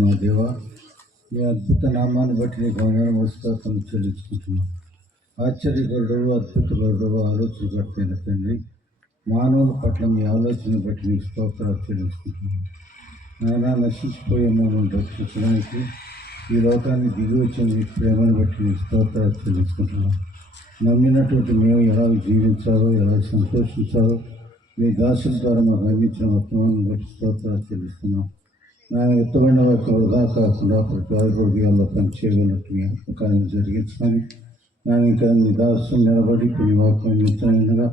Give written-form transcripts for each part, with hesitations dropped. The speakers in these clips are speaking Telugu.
మా దేవ, మీ అద్భుత నామాన్ని బట్టి నీకు వందనం స్తోత్రం చెల్లించుకుంటున్నాం. ఆశ్చర్యకరుడు, అద్భుతకరుడు, ఆలోచన కర్తైన తండ్రి, మానవుల పట్ల మీ ఆలోచన బట్టి నీకు స్తోత్రాలు చెల్లించుకుంటున్నాం. నాయన, నశించిపోయే మమ్మల్ని రక్షించడానికి ఈ లోకాన్ని దిగి వచ్చిన మీ ప్రేమను బట్టి నీకు స్తోత్రాలు చెల్లించుకుంటున్నాం. నమ్మినటువంటి మేము ఎలా జీవించాలో, ఎలా సంతోషించాలో మీ దాసుల ద్వారా మాకు అందించిన వర్తమానం బట్టి స్తోత్రాలు చెల్లిస్తున్నాం. నేను ఎత్తమైన వారికి వృధా కాకుండా ప్రతి వారి హృదయాల్లో పనిచేయగలిగినట్టు మీ కార్యం జరిగించమని నేను ఇంకా మీ దాసులు నిలబడి కొన్ని వాక్యం నిశ్చయంగా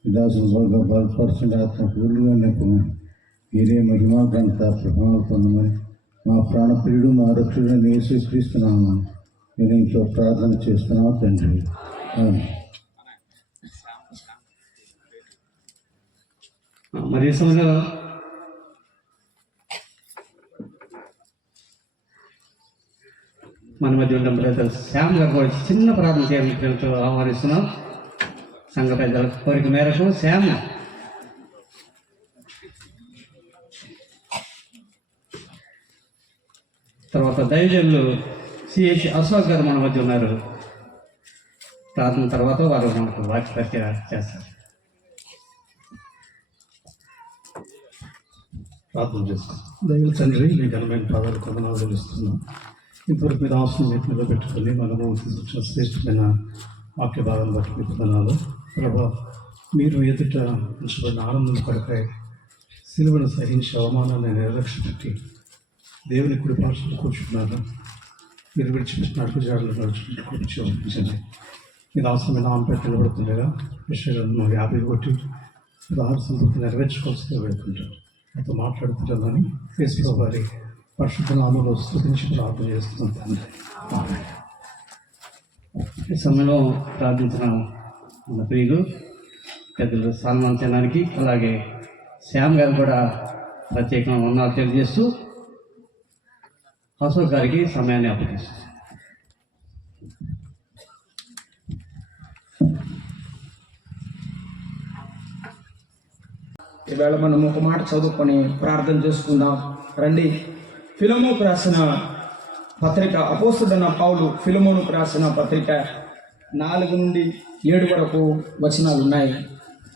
మీ దాసులు బాగా బలపరచండి. ఆత్మ పూర్తిగా నింపమని మీరే మహిమా ఘనత ప్రభావాలు పొందమని మా ప్రాణప్రియుడు, మా రక్షుడు యేసుక్రీస్తున్నాము నేను ఇంట్లో ప్రార్థన చేస్తున్నాము తండ్రి. మరి ఈ సమయంలో మన మధ్య ఉన్న బ్రదర్ శ్యామ్ గారు కూడా చిన్న ప్రార్థన చేయాలని ఆహ్వానిస్తున్నాం. సంఘ పెద్దల కోరిక మేరకు శ్యామ్, తర్వాత దైవజనులు సిహెచ్ అశోక్ గారు మన మధ్య ఉన్నారు. ప్రార్థన తర్వాత వారు మనకు వాక్య పరిచయం చేస్తారు. ప్రార్థన చేస్తాం. దైవ తండ్రి, మీ ఘనమైన పాదాలు కొందనాలు తెలుస్తున్నాం. ఇంతవరకు మీద ఆశను మీకు నిలబెట్టుకొని మనము తీసుకొచ్చిన శ్రేష్టమైన వాక్య భాగాన్ని బట్టి మీ కొందనాలు. ప్రభా, మీరు ఎదుట ఉంచబడిన ఆనందం కొరకై సిలువను సహించి అవమానాన్ని నిర్లక్ష్య పెట్టి దేవుని కుడి పార్శ్వలో కూర్చున్నారు. మీరు విడిచిపెట్టిన అడుగు జాడలు నడుచుకుంటూ కూర్చోండి. ఇది అవసరమైన ఆమెపేట నిలబడుతుండగా విషయాలను 50 కొట్టి 16 సంపత్తి నెరవేర్చుకోవాల్సిందిగా పెడుతుంటారు. నాతో మాట్లాడుతుంటానని ఫేస్బుక్ వారి పరిశుద్ధ నామంలో స్తుతించి ప్రార్థన చేస్తున్నాను తండ్రి. ఈ సమయంలో ప్రార్థించిన మన ప్రియులు పెద్దలు సన్మానించడానికి, అలాగే శ్యామ్ గారు కూడా ప్రత్యేకంగా వందనాలు తెలియజేస్తూ అశోక్ గారికి సమయాన్ని అప్పగిస్తారు. ఈవేళ మనం ఒక మాట చదువుకొని ప్రార్థన చేసుకుందాం రండి. ఫిలమోనుకు రాసిన పత్రిక, అపోస్తుడైన పౌలు ఫిలమోనుకు రాసిన పత్రిక 4 నుండి 7 వరకు వచనాలు ఉన్నాయి.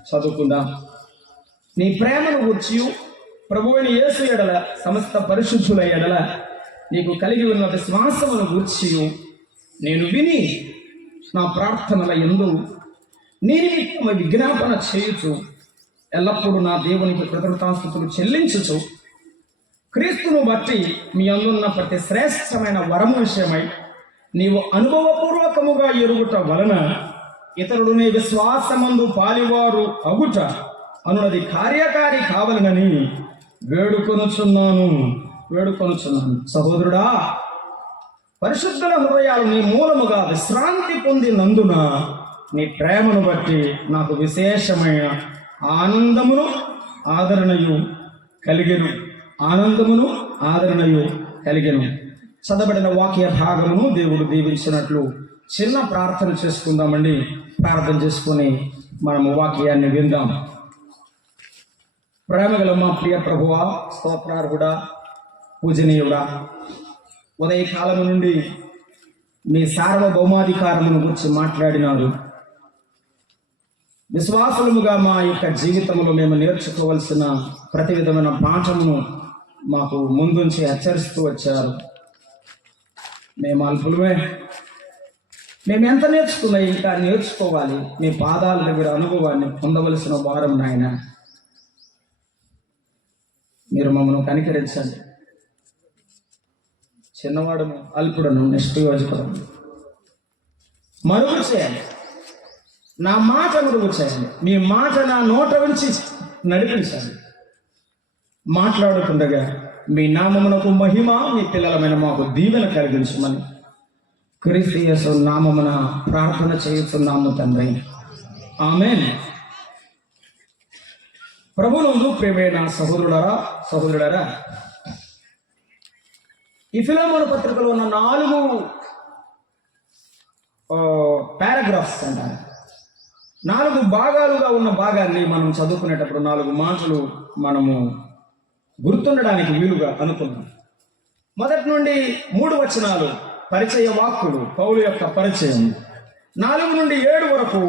చదువుకుందాం. నీ ప్రేమను గూర్చి ప్రభువైన యేసు ఎడల సమస్త పరిశుద్ధుల ఎడల నీకు కలిగి ఉన్న విశ్వాసమును గూర్చి నేను విని నా ప్రార్థనల యందు నీ నిమిత్తము విజ్ఞాపన చేయుచు ఎల్లప్పుడూ నా దేవునికి కృతజ్ఞతాస్తుతులు చెల్లించుచు క్రీస్తును బట్టి మీ అందున్న ప్రతి శ్రేష్టమైన వరము విషయమై నీవు అనుభవపూర్వకముగా ఎరుగుట వలన ఇతరులు నీ విశ్వాసమందు పాలివారు అగుట అనున్నది కార్యకారి కావాలనని వేడుకొనుచున్నాను. సహోదరుడా, పరిశుద్ధుల హృదయాలు నీ మూలముగా విశ్రాంతి పొందినందున నీ ప్రేమను బట్టి నాకు విశేషమైన ఆనందమును ఆదరణయు కలిగెను. చదవబడిన వాక్య భాగమును దేవుడు దీవించినట్లు చిన్న ప్రార్థన చేసుకుందామండి. ప్రార్థన చేసుకుని మనము వాక్యాన్ని విందాం. ప్రేమగల మా ప్రియ ప్రభువా, స్తోత్రార్హుడా, పూజనీయుడా, ఉదయకాలము నుండి మీ సార్వభౌమాధికారమును గురించి మాట్లాడినారు. విశ్వాసులముగా మా యొక్క జీవితంలో మేము నేర్చుకోవాల్సిన ప్రతి విధమైన పాఠమును మాకు ముందుంచి హెచ్చరిస్తూ వచ్చారు. మేము అల్పులమే, మేము ఎంత నేర్చుకున్నా ఇంకా నేర్చుకోవాలి. మీ పాదాల దగ్గర అనుభవాన్ని పొందవలసిన వారం నాయన. మీరు మమ్మల్ని కనికరించండి. చిన్నవాడము, అల్పుడను, నిష్ప్రయోజకుడము మరుగు చేయండి. నా మాట మరుగు చేయండి. మీ మాట నా నోట ఉంచి నడిపించండి. మాట్లాడుతుండగా మీ నామమునకు మహిమ, మీ పిల్లలమైన మాకు దీవెన కలిగించమని క్రీస్తు యేసు నామమున ప్రార్థన చేస్తున్నాము తండ్రి. ఆమేన్. ప్రభునందు ప్రియమైన సహోదరుడారా, ఈ ఫిలమోను పత్రికలో ఉన్న 4 పారాగ్రాఫ్స్ అంటారు. 4 భాగాలుగా ఉన్న భాగాన్ని మనం చదువుకునేటప్పుడు 4 మాటలు మనము గుర్తుండడానికి వీలుగా అనుకున్నాం. మొదటి నుండి 3 వచనాలు పరిచయ వాక్కులు, పౌలు యొక్క పరిచయం. 4 నుండి 7 వరకు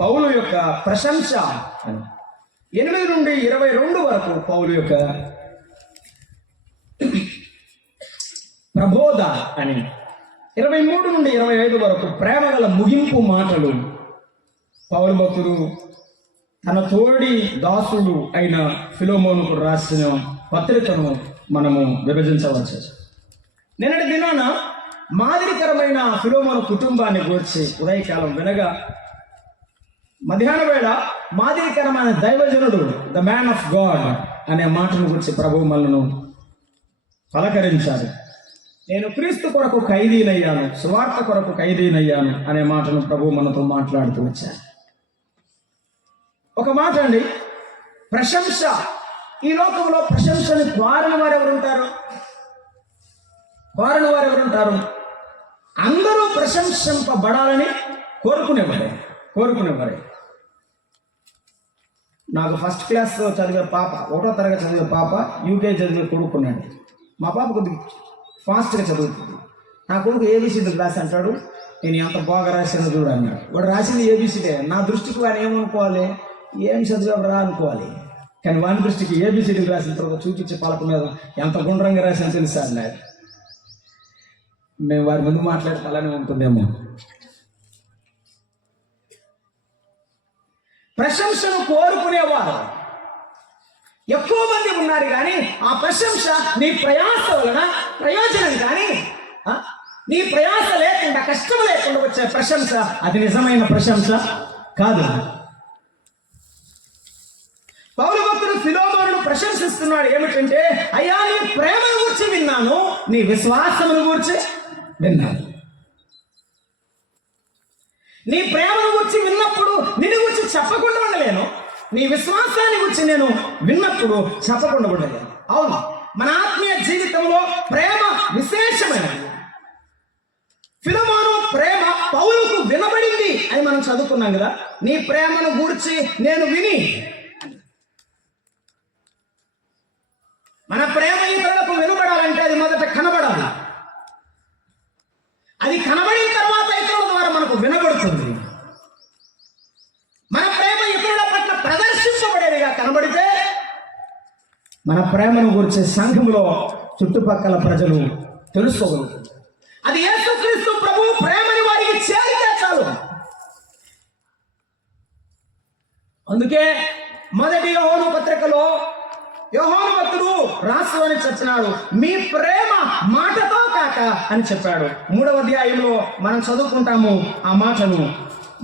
పౌలు యొక్క ప్రశంస అని. 8 నుండి 22 వరకు పౌలు యొక్క ప్రబోధ అని. 23 నుండి 25 వరకు ప్రేమ గల ముగింపు మాటలు. పౌలు భక్తుడు తన తోడి దాసుడు అయిన ఫిలోమోనుకు రాసిన పత్రికను మనము విభజించవచ్చు. నిన్నటి దినాన మాదిరికరమైన ఫిలోమోను కుటుంబాన్ని గురించి ఉదయకాలం వినగా, మధ్యాహ్న వేళ మాదిరికరమైన దైవజనుడు, ద మ్యాన్ ఆఫ్ గాడ్ అనే మాటను గురించి ప్రభువు మనను పలకరించారు. నేను క్రీస్తు కొరకు ఖైదీనయ్యాను, సువార్త కొరకు ఖైదీనయ్యాను అనే మాటను ప్రభువు మనతో మాట్లాడుతూ వచ్చారు. ఒక మాట అండి, ప్రశంస. ఈ లోకంలో ప్రశంసని కోరని వారు ఎవరుంటారు? అందరూ ప్రశంసింపబడాలని కోరుకునేవారే. నాకు ఫస్ట్ క్లాస్ చదివే పాప, 1వ తరగతి చదివే పాప, యూకేజీ చదివే కొడుకున్నాడు. మా పాప కొద్దిగా ఫాస్ట్గా చదువుతుంది. నా కొడుకు ఏబీసీడీ రాసి అంటాడు, నేను ఎంత బాగా రాశానో చూడు అన్నాడు. వాడు రాసింది ఏబీసీడే. నా దృష్టికి వాడు ఏమనుకోవాలి, ఏం చదివేవరా అనుకోవాలి. కానీ వాని దృష్టికి ఏబీసీడీ రాసిన తర్వాత చూపించే పలక మీద ఎంత గుండ్రంగా రాసిన తెలుసా అన్నాడు. మేము వారి ముందు మాట్లాడితే అలానే ఉంటుందేమో. ప్రశంసను కోరుకునేవారు ఎక్కువ మంది ఉన్నారు, కానీ ఆ ప్రశంస నీ ప్రయాస వలన ప్రయోజనం కానీ, నీ ప్రయాస లేకుండా, కష్టం లేకుండా వచ్చే ప్రశంస అది నిజమైన ప్రశంస కాదు. పౌలు భక్తుడు ఫిలోమోనును ప్రశంసిస్తున్నాడు. ఏమిటంటే, అయ్యా నీ ప్రేమను గురించి విన్నాను, నీ విశ్వాసమును గురించి విన్నాను. నీ ప్రేమను గురించి విన్నప్పుడు నిన్ను గురించి చెప్పకుండా ఉండలేను, నీ విశ్వాసాన్ని గురించి నేను విన్నప్పుడు చెప్పకుండా ఉండలేను. అవును, మన ఆత్మీయ జీవితంలో ప్రేమ విశేషమైనది. ఫిలోమోను ప్రేమ పౌలుకు వినబడింది అని మనం చదువుకున్నాం కదా. నీ ప్రేమను గురించి నేను విని. మన ప్రేమ ఇతరులకు వినబడాలంటే అది మొదట కనబడాలి. అది కనబడిన తర్వాత ఇతరుల ద్వారా మనకు వినబడుతుంది. మన ప్రేమ ఇతరుల పట్ల ప్రదర్శించబడేదిగా కనబడితే మన ప్రేమను గురించి సంఘంలో చుట్టుపక్కల ప్రజలు తెలుసుకోగలుగుతారు. అది యేసుక్రీస్తు ప్రభువు ప్రేమని వారికి చేరితే చాలు. అందుకే మొదటి యోహాను పత్రికలో యోహాను భక్తుడు రాసులని చెప్పినాడు, మీ ప్రేమ మాటతో కాక అని చెప్పాడు. 3వ అధ్యాయంలో మనం చదువుకుంటాము ఆ మాటను.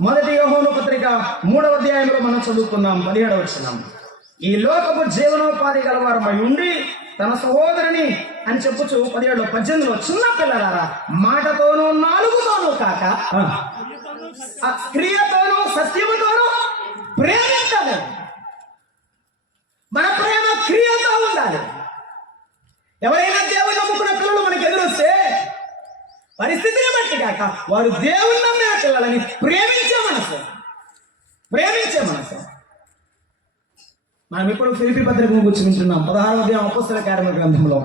మొదటి యోహాను పత్రిక 3వ అధ్యాయంలో మనం చదువుకున్నాం 17వ వచనం. ఈ లోకపు జీవనోపాధి గలవారమై ఉండి తన సహోదరుని అని చెప్పొచ్చు 17లో. 18లో, చిన్న పిల్లలారా మాటతోనూ నాలుగుతోనూ కాక క్రియతోనూ సత్యముతోనూ ప్రేమించాలి. మన ప్రేమ క్రియతో ఉండాలి. ఎవరైనా దేవుని నమ్ముకున్న పిల్లలు మనకు ఎదురొస్తే పరిస్థితిని బట్టి కాక వారు దేవుని నమ్మిన పిల్లలని ప్రేమించే మనసు. మనం ఇప్పుడు ఫిలిప్పీ పత్రిక గురించి వింటున్నాం. 16వ అధ్యాయం అపోస్తల కార్యముల గ్రంథంలో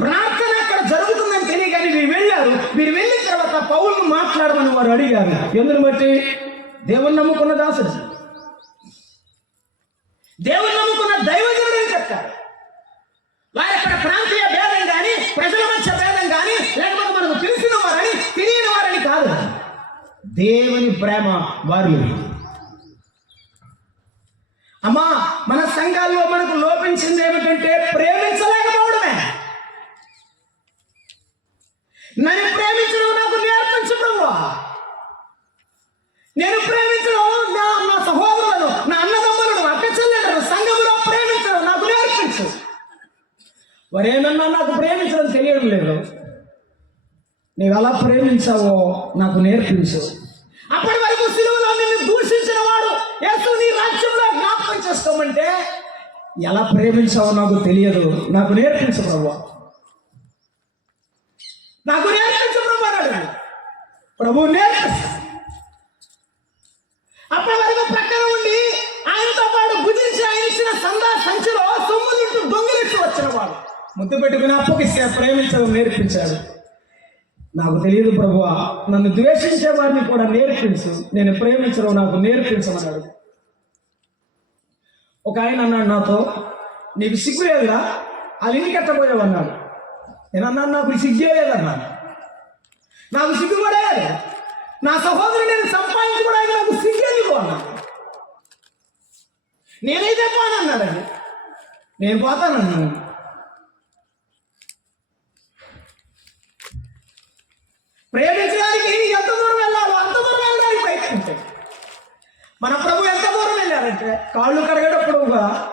ప్రార్థన అక్కడ జరుగుతుందని తెలియగానే వీరు వెళ్ళారు. వీరు వెళ్ళిన తర్వాత పౌలును మాట్లాడమని వారు అడిగారు. ఎందుని బట్టి? దేవుని నమ్ముకున్న దాసుడు, దేవుని నమ్ముకున్న దైవజనుడని చెప్తారు. వారి యొక్క ప్రాంతీయ భేదం కానీ, ప్రజల మధ్య భేదం కానీ, లేకపోతే మనకు తెలిసిన వారని తెలియని వారని కాదు. దేవుని ప్రేమ వారు. అమ్మా, మన సంఘాల్లో మనకు లోపించింది ఏమిటంటే ప్రేమించలేకపోవడమే. నన్ను ప్రేమించడం నాకు నేర్పించు ప్రభువా. నేను ప్రేమించడం నా సహోదరులను, నా అన్నదమ్ములను, అక్క చెల్లెలను సంఘములో ప్రేమించడం నాకు నేర్పించు. వారేమన్నా నాకు ప్రేమించడం తెలియడం లేదు. నీవు ఎలా ప్రేమించావో నాకు నేర్పించు. అప్పటి వరకు సిలువలో నిన్ను దూషించిన వాడు యేసు నీ రాజ్యంలో జ్ఞాపకం చేసుకోమంటే ఎలా ప్రేమించావో నాకు తెలియదు, నాకు నేర్పించు ప్రభువా, నాకు నేర్పించు ప్రభు అన్నాడు. ప్రభు నేర్పించు. అప్పటి వరకు ప్రక్కన ఉండి ఆయనతో పాటు భుజించి ఆయన ఇచ్చిన సంచిలో సొమ్ము తింటూ దొంగిలించి వచ్చిన వాడు గుర్తుపెట్టుకుని అప్పగిస్తే ప్రేమించడం నేర్పించాడు. నాకు తెలియదు ప్రభువా, నన్ను ద్వేషించే వారిని కూడా నేర్పించు, నేను ప్రేమించడం నాకు నేర్పించమన్నాడు. ఒక ఆయన అన్నాడు నాతో, నీకు సిగ్గు లేదురా, అది ఇంటికి ఎట్టబోయావన్నాడు. నేను అన్నాను, నాకు సిగ్గే లేదన్నాను. నాకు సిగ్గు కూడా లేదు, నా సహోదరు నేను సంపాదించుకోవడానికి నాకు సిగ్గెందుకు అన్నాను. నేనైతే పోనన్నాడండి, నేను పోతానన్నాను. ప్రేమించడానికి ఎంత దూరం వెళ్ళాలో అంత దూరం వెళ్ళడానికి ప్రయత్నించాడు. మన ప్రభు ఎంత దూరం వెళ్ళారంటే కాళ్ళు కడిగేటప్పుడు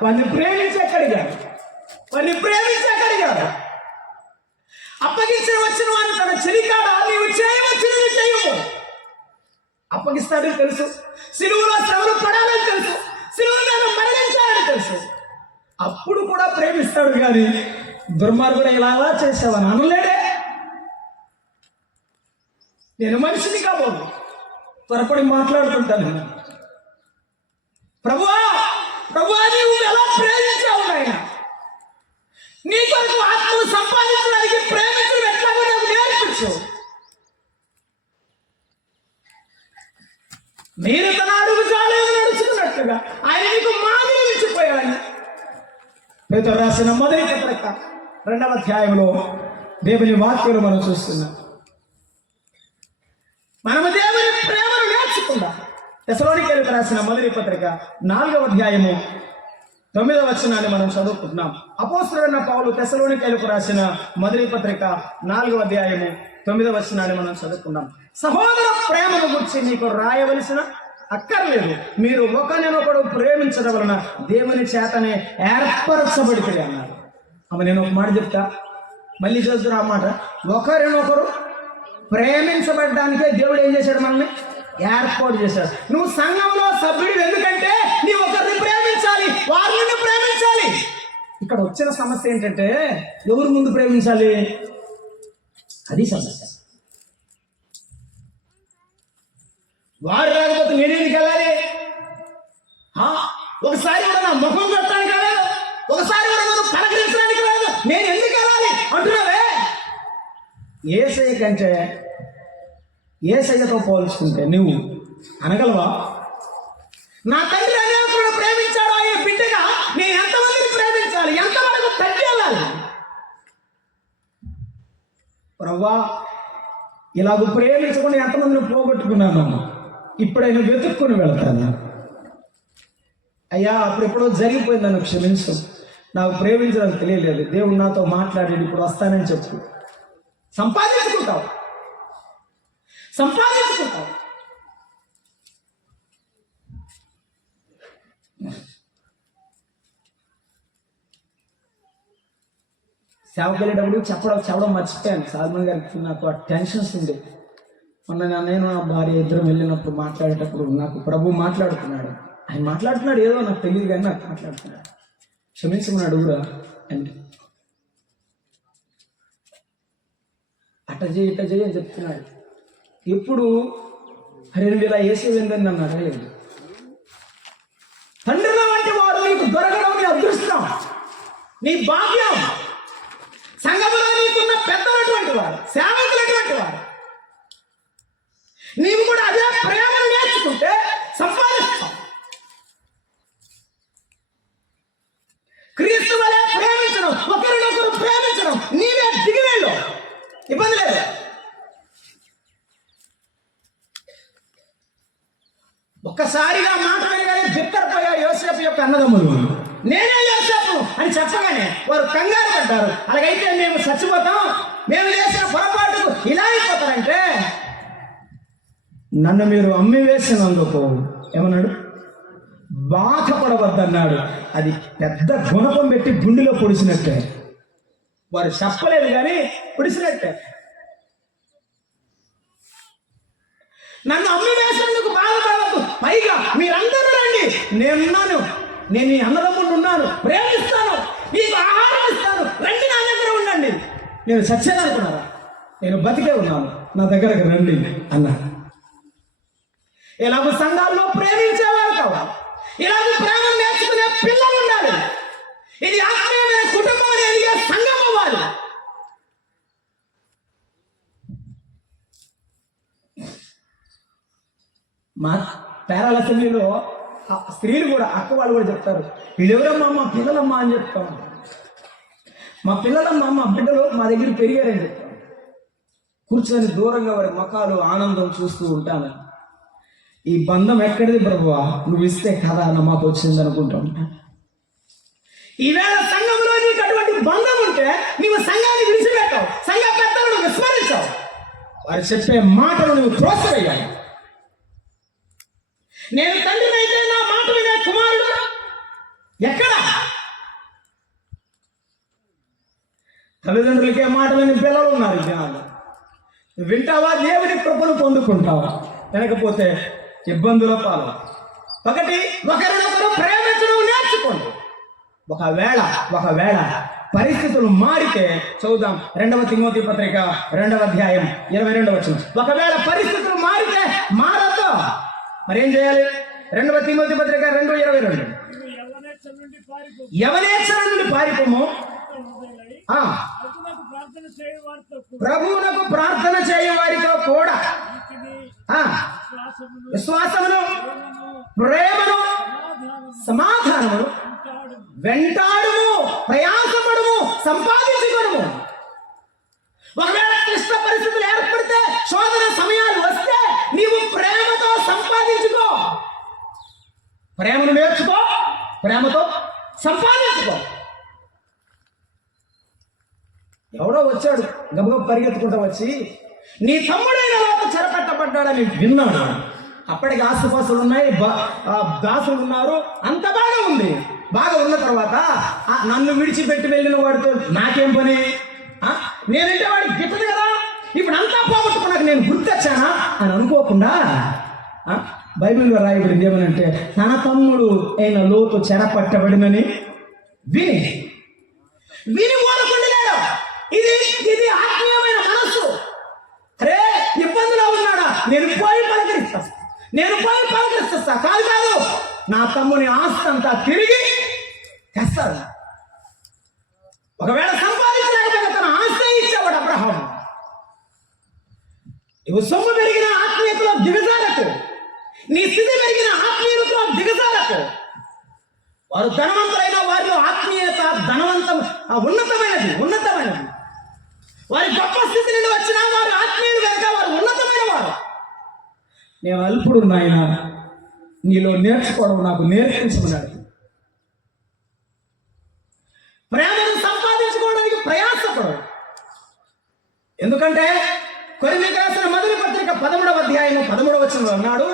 వాడిని ప్రేమించే కడిగాడు, వాడిని ప్రేమించే కడిగాడు. అప్పగించే వచ్చిన వాడిని తన చెలికాడ నీవు చేయవచ్చినది చేయము అప్పగిస్తాడని తెలుసు, సిలువలో శ్రమలు పడాలని తెలుసు, సిలువ మీద మరణించాలని తెలుసు. అప్పుడు కూడా ప్రేమిస్తాడు కానీ దుర్మార్గుడు ఇలా చేసావని అనలేడే. నేను మనిషిని కాబోదు, త్వరపడి మాట్లాడుతుంటాను. ప్రభువా ప్రభువా, నీవు ఎలా ప్రేమించావు నాయన, నీ కొరకు ఆత్మను సంపాదించడానికి ప్రేమించడం ఎట్లాగో నాకు నేర్పించు. మీరు తన అడుగు చాలేమని నడుచుకున్నట్టుగా ఆయన నీకు మాదిరి ఇచ్చిపోయాడు. పేతురు రాసిన మొదటి పత్రిక 2వ అధ్యాయంలో దేవుని వాక్యాలు మనం చూస్తున్నాం. మనము దేవుని ప్రేమను నేర్చుకుందాం. తెస్సలోనికీయులకు రాసిన మొదటి పత్రిక 4వ అధ్యాయము 9వ వచనాన్ని మనం చదువుకుంటున్నాం. అపోస్తలుడైన పౌలు తెస్సలోనికీయులకు రాసిన మొదటి పత్రిక 4వ అధ్యాయము 9వ వచనాన్ని మనం చదువుకుందాం. సహోదర ప్రేమను గురించి మీకు రాయవలసిన అక్కర్లేదు, మీరు ఒకరినొకడు ప్రేమించడం వలన దేవుని చేతనే ఏర్పరచబడితే అన్నారు. అమ్మ నేను ఒక మాట చెప్తా, మళ్ళీ చూద్దురు ఆ మాట. ఒకరినొకరు ప్రేమించబడడానికే దేవుడు ఏం చేశాడు? మనల్ని ఏర్పాటు చేశాడు. నువ్వు సంఘంలో సభ్యుడు ఎందుకంటే నీవు ఒకరిని ప్రేమించాలి, వారిని ప్రేమించాలి. ఇక్కడ వచ్చిన సమస్య ఏంటంటే ఎవరు ముందు ప్రేమించాలి, అది సమస్య. వారు రాకపోతే నేనేందుకు వెళ్ళాలి? ఒకసారి కూడా నా ముఖం పెట్టడానికి లేదు, ఒకసారి కూడా నన్ను పలకరించడానికి లేదు, నేను ఎందుకు వెళ్ళాలి అంటున్నావే. యేసయ్య కంటే యేసయ్యతో పోల్చుకుంటే నువ్వు అనగలవా? నా తండ్రి అనేకులను ప్రేమించాడు, ఆయన బిడ్డగా నేను ఎంతమందిని ప్రేమించాలి, ఎంతవరకు తగ్గెళ్ళాలి? ప్రవ్వా, ఇలాగ ప్రేమించకుండా ఎంతమందిని పోగొట్టుకున్నాను, ఇప్పుడైనా వెతుక్కుని వెళ్తాను. అయ్యా అప్పుడెప్పుడో జరిగిపోయింది, నన్ను క్షమించు, నాకు ప్రేమించడం తెలియలేదు, దేవుడు నాతో మాట్లాడాడు, ఇప్పుడు వస్తానని చెప్పు. సంపాదించుకుంటావు. సేవకు వెళ్ళేటప్పుడు చెప్పడం మర్చిపోయాను. సాల్మన్ గారికి నాకు టెన్షన్స్ ఉంది. మొన్న నేను నా భార్య ఇద్దరం వెళ్ళినప్పుడు మాట్లాడేటప్పుడు నాకు ప్రభు మాట్లాడుతున్నాడు. ఆయన మాట్లాడుతున్నాడు, ఏదో నాకు తెలియదు కానీ నాకు మాట్లాడుతున్నాడు. క్షమించమని అడుగురా అంటే అట్ట చేయి అని చెప్తున్నాడు. ఎప్పుడు అరే నువ్వు ఇలా వేసేదేందని నన్ను అడగలేదు. తండ్రుల వంటి వారు నీకు దొరకడం నీ అదృష్టం, నీ భాగ్యం. సంఘములో నీకున్న పెద్దలటువంటి వారు, సేవకులటువంటి వారు, నీవు కూడా అదే ప్రేమను నేర్చుకుంటే సంపాదిస్తావు. క్రీస్తు వలె ప్రేమించడం, ఒకరినొకరు ప్రేమించడం, నీవే దిగివేళ్ళు, ఇబ్బంది లేదు. ఒక్కసారిగా మాట వినగానే బిత్తరపోయారు యోసేపు యొక్క అన్నదమ్ములు. నేనే యోసేపు అని చెప్పగానే వారు కంగారు పడ్డారు. అలాగైతే మేము చచ్చిపోతాం, మేము చేసిన పొరపాటుకు ఇలా అయిపోతారంటే నన్ను మీరు అమ్మి వేసినందుకు ఏమన్నాడు? బాధపడవద్దన్నాడు. అది పెద్ద గుణపం పెట్టి గుండెలో పొడిచినట్టే. వారు చెప్పలేదు కానీ పొడిచినట్టే. నన్ను అమ్మి వేసినందుకు బాధపడవద్దు, పైగా మీరందరూ రండి, నేనున్నాను, నేను ఈ అన్నదమ్ములు ఉన్నాను, ప్రేమిస్తాను, మీకు ఆహారం ఇస్తాను, రండి నా దగ్గర ఉండండి. నేను సత్యాన్ని అనుకున్నారా? నేను బతికే ఉన్నాను, నా దగ్గరకు రండి అన్నాడు. ఇలాగ సంఘాల్లో ప్రేమించేవారు కావాలి, ఇలాగ ప్రేమ నేర్చుకునే పిల్లలు ఉండాలి. ఇది ఆత్మీయమైన కుటుంబం అనేది సంఘం అవ్వాలి. మా పేరాల అసెంబ్లీలో స్త్రీలు కూడా, అక్క వాళ్ళు కూడా చెప్తారు, వీళ్ళెవరమ్మా, మా పిల్లలమ్మా అని చెప్తాం. మా పిల్లలమ్మా, మా బిడ్డలు మా దగ్గర పెరిగారని చెప్తాం. కూర్చొని దూరంగా వారి ముఖాలు ఆనందం చూస్తూ ఉంటాను. ఈ బంధం ఎక్కడిది ప్రభువా, నువ్వు ఇస్తే కదా మాకు వచ్చింది అనుకుంటా ఉంటా. ఈవేళ సంఘంలో నీకు అటువంటి బంధం ఉంటే నీవు సంఘాన్ని విడిచిపెట్టావు, సంఘ పెద్దలను విస్మరించావు, వారు చెప్పే మాటలు నువ్వు త్రోసివేయాలి. నేను తండ్రినైతే నా మాట వినే కుమారుడు ఎక్కడ? తల్లిదండ్రులకే మాట విని పిల్లలు ఉన్నారు ఈ దినాల్లో. వింటావా, దేవుని కృపను పొందుకుంటావా, లేకపోతే ఇబ్బందుల పాలు. ఒకరినొకరు ప్రేమించడం నేర్చుకోండి. ఒకవేళ పరిస్థితులు మారితే చదువుదాం 2 తిమోతి పత్రిక 2వ అధ్యాయం 22వ వచనం. ఒకవేళ పరిస్థితులు మారితే మారద్దు, మరేం చేయాలి? 2 తిమోతి పత్రిక 2:22. యవనేచ్ఛల నుండి పారిపోము, ప్రభువునకు ప్రార్థన చేయ వారితో కూడా విశ్వాసమును, ప్రేమను, సమాధానమును వెంటాడుము, ప్రయాసపడుము, సంపాదించుకొనుము. ఒకవేళ క్లిష్ట పరిస్థితులు ఏర్పడితే, శోధన సమయాలు వస్తే నీవు ప్రేమతో సంపాదించుకో. ప్రేమను నేర్చుకో, ప్రేమతో సంపాదించుకో. ఎవడో వచ్చాడు గబగబ పరిగెత్తుకుంటూ వచ్చి, నీ తమ్ముడైన లోపు చెరపెట్టబడ్డాడని విన్నాడు. అప్పటికి ఆస్తుపాస్తులు ఉన్నాయి, దాసులు ఉన్నారు, అంత బాగా ఉంది. బాగా ఉన్న తర్వాత నన్ను విడిచిపెట్టి వెళ్ళిన వాడితో నాకేం పని? నేనంటే వాడికి గిట్టదు కదా, ఇప్పుడు అంతా పోగొట్టుకున్నాక నేను గుర్తొచ్చానా అని అనుకోకుండా బైబిల్లో రాయబడింది ఏమనంటే, తన తమ్ముడు అయిన లోతు చెరపట్టబడినని విని ఓడకుండలేడు. ఇది ఆత్మీయమైన మనస్సు. అరే ఇబ్బందిలో ఉన్నాడా, నేను పోయి పలకరిస్తా కాదు, నా తమ్ముని ఆస్తి అంతా తిరిగి తెస్తాడు. ఒకవేళ సంపాదించలేకపోతే తన ఆస్తి ఇచ్చేవాడు అబ్రహాం. ఇవి సొమ్ము పెరిగిన ఆత్మీయతలో దిగజారకు, నీ స్థితి పెరిగిన ఆత్మీయతలో దిగజారకు. వారు ధనవంతులైన వారిలో ఆత్మీయత ఉన్నతమైనది. వారి గొప్ప స్థితి నుండి వచ్చిన వారు ఆత్మీయులు కనుక వారు ఉన్నతమైన వారు. నేను అల్పుడు నాయన, నీలో నేర్చుకోవడం నాకు నేర్పించమన్నాడు. ప్రేమను సంపాదించుకోవడానికి ప్రయాసపడు. ఎందుకంటే కొరింథీయులకు రాసిన మొదటి పత్రిక 13వ అధ్యాయం 13వ వచనంలో అన్నాడు,